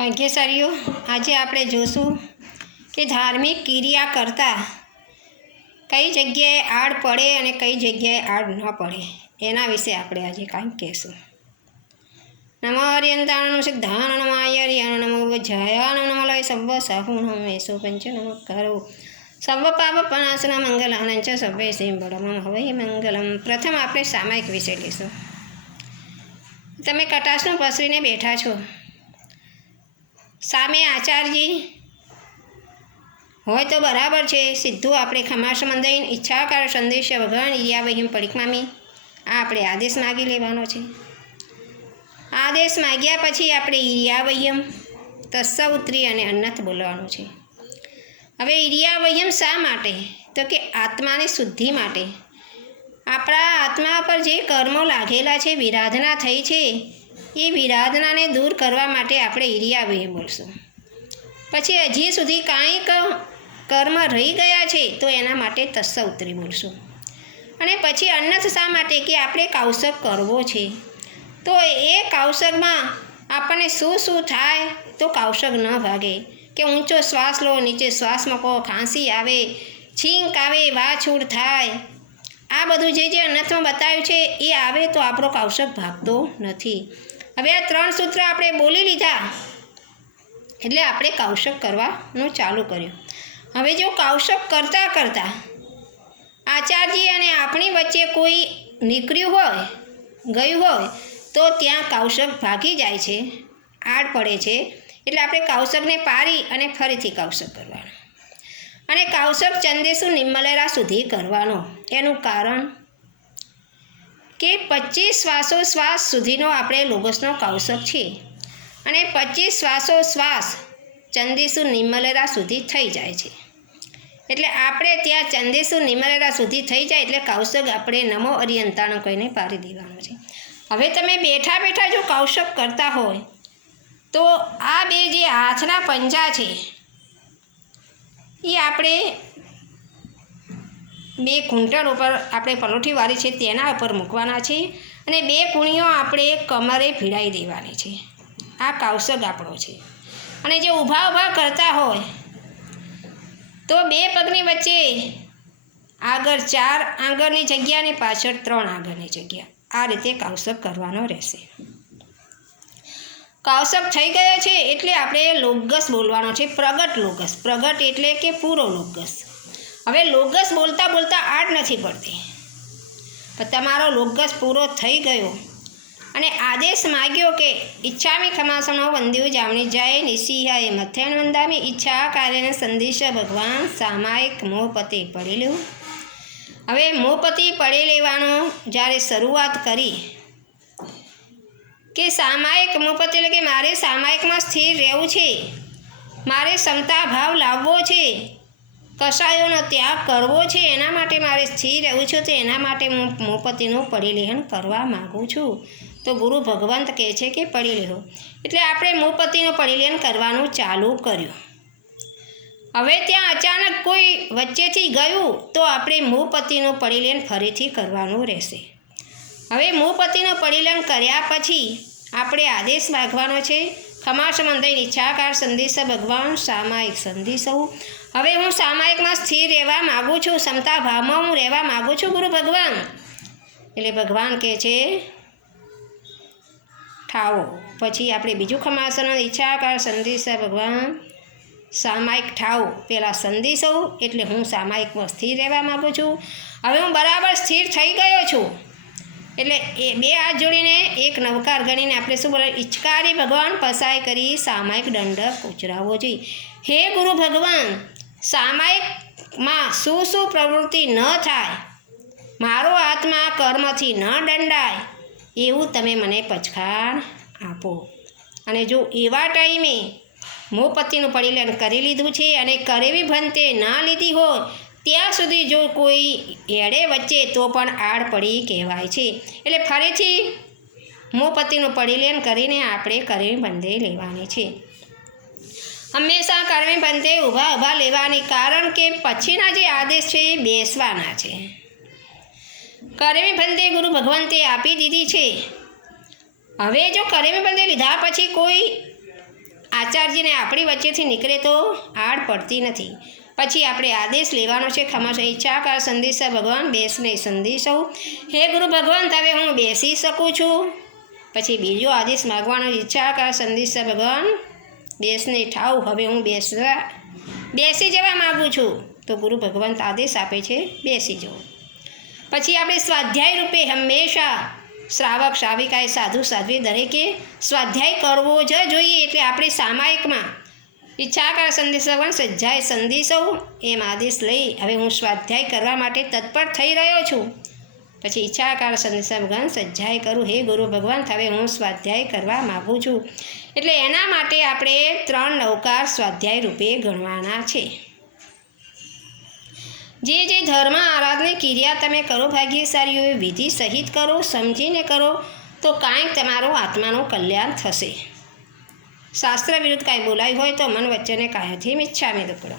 ભાગ્યશાળીઓ, આજે આપણે જોશું કે ધાર્મિક ક્રિયા કરતાં કઈ જગ્યાએ આડ પડે અને કઈ જગ્યાએ આડ ન પડે. એના વિશે આપણે આજે કાંઈક કહેશું. નમો હરિયંતાણનું સિદ્ધાન નમાય હરિયાણ નમો જયાન સર્વ સહુણ એસો પંચ નમસ્કારો સર્વ પાપ પનાસના મંગલાનંચ સભ્ય સિંહ બળમમ હવે મંગલમ. પ્રથમ આપણે સામાયિક વિશે લઈશું તમે કટાશનું પસરીને બેઠા છો. સામે આચાર્યજી હોય તો બરાબર છે, સીધું આપણે ખમાશ મંદાઈને ઈચ્છાકાર સંદેશ ભગવાન ઈયાવહીમ પડીકમામી આ આપણે આદેશ માગી લેવાનો છે. આદેશ માગ્યા પછી આપણે ઈરિયાવયમ તસ્સ ઉતરી અને અન્નથ બોલવાનું છે. હવે ઈરિયાવયમ શા માટે? તો કે આત્માની શુદ્ધિ માટે. આપણા આત્મા પર જે કર્મો લાગેલા છે, વિરાધના થઈ છે એ વિરાધનાને દૂર કરવા માટે આપણે ઈરિયાવયમ બોલશું પછી હજી સુધી કાંઈક કર્મ રહી ગયા છે તો એના માટે તસ્સ ઉતરી બોલશું અને પછી અન્નથ શા માટે? કે આપણે કૌશક કરવો છે. તો એ કૌશકમાં આપણને શું શું થાય તો કૌશક ન ભાગે કે ઊંચો શ્વાસ લો, નીચે શ્વાસ મૂકો, ખાંસી આવે, છીંક આવે વાછૂડ થાય. આ બધું જે જે અનથમાં બતાવ્યું છે એ આવે તો આપણો કૌશક ભાગતો નથી. હવે આ ત્રણ સૂત્ર આપણે બોલી લીધા. એટલે આપણે કૌશક કરવાનું ચાલુ કર્યું. હવે જો કૌશક કરતાં કરતાં આચાર્ય અને આપણી વચ્ચે કોઈ નીકળ્યું હોય, ગયું હોય, તો ત્યાં કૌશક ભાગી જાય છે, આડ પડે છે. એટલે આપણે કૌશકને પારી અને ફરીથી કૌશક કરવાનું. અને કૌશક ચંદેસુ નિમ્મલેરા સુધી કરવાનો. એનું કારણ કે પચીસ શ્વાસોશ્વાસ સુધીનો આપણે લોગસનો કૌશક છે અને પચીસ શ્વાસોશ્વાસ ચંદીસુ નિમલેરા સુધી થઈ જાય છે. એટલે આપણે ત્યાં ચંદેસુ નિમલેરા સુધી થઈ જાય એટલે કૌશક આપણે નમો અરિયંતાણો કહીને પારી દેવાનો છે. હવે તમે બેઠા બેઠા જો કૌશક કરતા હોય, તો આ બે જે હાથના પંજા છે, એ આપણે બે ઘૂંટણ ઉપર આપણે પલોઠી વાળી છે તેના ઉપર મૂકવાના છે અને બે કુણીઓ આપણે કમરે ભીડાઈ દેવાની છે. આ કાવસગ આપણો છે. અને જે ઊભા ઊભા કરતા હોય, તો બે પગની વચ્ચે આગળ ચાર આંગળની જગ્યા અને પાછળ ત્રણ આંગળની જગ્યા. આ રીતે કાવસક કરવાનો રહેશે. કાવસક થઈ ગયો છે એટલે આપણે લોગસ બોલવાનો છે પ્રગટ લોગસ. પ્રગટ એટલે કે પૂરો લોગસ. હવે લોગસ બોલતા બોલતા આડ નથી પડતી. પણ તમારો લોગસ પૂરો થઈ ગયો. અને આદેશ માગ્યો કે ઈચ્છામી ખમાસણો વંદ્યુ જામણી જાય નિશિહાએ મથેણ વંદામી ઈચ્છા, કાર્યને સંદેશ ભગવાન સામાયિક મોહપતિ પડી લેવું હવે મોહપતિ પડી લેવાનો જ્યારે શરૂઆત કરી કે સામાયિક મોહપતિ એટલે કે મારે સામાયિકમાં સ્થિર રહેવું છે. મારે ક્ષમતા ભાવ લાવવો છે. કસાયોનો ત્યાગ કરવો છે, એના માટે મારે સ્થિર રહેવું છું તો એના માટે હું મોપતિનું પરિલેહન કરવા માગું છું. તો ગુરુ ભગવંત કહે છે કે પડી લેવો એટલે આપણે મોપતિનું પરિલેહન કરવાનું ચાલુ કર્યું. હવે ત્યાં અચાનક કોઈ વચ્ચેથી ગયું તો આપણે મોપતિનું પરિલેહન ફરીથી કરવાનું રહેશે. હવે મોપતિનું પરિલેહન કર્યા પછી આપણે આદેશ માગવાનો છે ખમાસ મંદિર ઈચ્છાકાર સંદેશ ભગવાન સામાયિક સંદેશ. હવે હું સામાયિકમાં સ્થિર રહેવા માગું છું ક્ષમતા ભાવમાં હું રહેવા માગું છું, ગુરુ ભગવાન. એટલે ભગવાન કહે છે ઠાવો પછી આપણે બીજું ખમાસનો ઈચ્છાકાર સંદેશ ભગવાન, સામાયિક ઠાવ પહેલાં સંદેશો, એટલે હું સામાયિકમાં સ્થિર રહેવા માગું છું. હવે હું બરાબર સ્થિર થઈ ગયો છું. એટલે એ બે હાથ જોડીને એક નવકાર ગણીને આપણે શું બોલે ઇચકારી ભગવાન પસાય કરી સામાયિક દંડક ઉચરાવવો જોઈએ. હે ગુરુ ભગવાન, સામાયિકમાં શું શું પ્રવૃત્તિ ન થાય? મારો આત્મા કર્મથી ન દંડાય, એવું તમે મને પછખાણ આપો. અને જો એવા ટાઈમે મોપતિનું પરિલન કરી લીધું છે અને કરેવી ભંતે ના લીધી હોય ત્યાં સુધી જો કોઈ એડે વચ્ચે તો પણ આડ પડી કહેવાય છે. એટલે ફરીથી મોપતિનું પરિલેન કરીને આપણે કરવી બંધે લેવાની છે. હંમેશા કરવી બંધે ઊભા ઊભા લેવાની કારણ કે પછીના જે આદેશ છે એ બેસવાના છે. કરવી બંધે ગુરુ ભગવંતે આપી દીધી છે. હવે જો કરવી બંધે લીધા પછી કોઈ આચાર્યને આપણી વચ્ચેથી નીકળે તો આડ પડતી નથી. પછી આપણે આદેશ લેવાનો છે. ખમાશ ઈચ્છાકાર સંદેશા ભગવાન સંદેશ સંદેશો. હે ગુરુ ભગવાન હવે હું બેસી શકું છું? પછી બીજો આદેશ માગવાનો ઈચ્છાકાર સંદેશા ભગવાન બેસને ઠાવ, હવે હું બેસવા, બેસી જવા માગું છું. તો ગુરુ ભગવાન આદેશ આપે છે, બેસી જવું. પછી આપણે સ્વાધ્યાય રૂપે હંમેશા શ્રાવક, શ્રાવિકાએ સાધુ, સાધ્વી દરેકે સ્વાધ્યાય કરવો જ જોઈએ. એટલે આપણે સામાયિકમાં ઈચ્છાકાર સંદેશવન સજ્જાય સંદેશો એમ આદેશ લઈ હવે હું સ્વાધ્યાય કરવા માટે તત્પર થઈ રહ્યો છું. પછી ઈચ્છાકાર સંદેશા સજ્જાય કરું, હે ગુરુ ભગવાન, હવે હું સ્વાધ્યાય કરવા માગું છું. એટલે એના માટે આપણે ત્રણ નવકાર સ્વાધ્યાય રૂપે ગણવાના છે. જે જે ધર્મ આરાધને ક્રિયા તમે કરો ભાગ્યશાળીઓ વિધિ સહિત કરો, સમજીને કરો, તો કાંઈક તમારો આત્માનું કલ્યાણ થશે. શાસ્ત્ર વિરુદ્ધ કાંઈ બોલાયું હોય તો મન વચ્ચેને કાયથી મિચ્છામી દુકડો.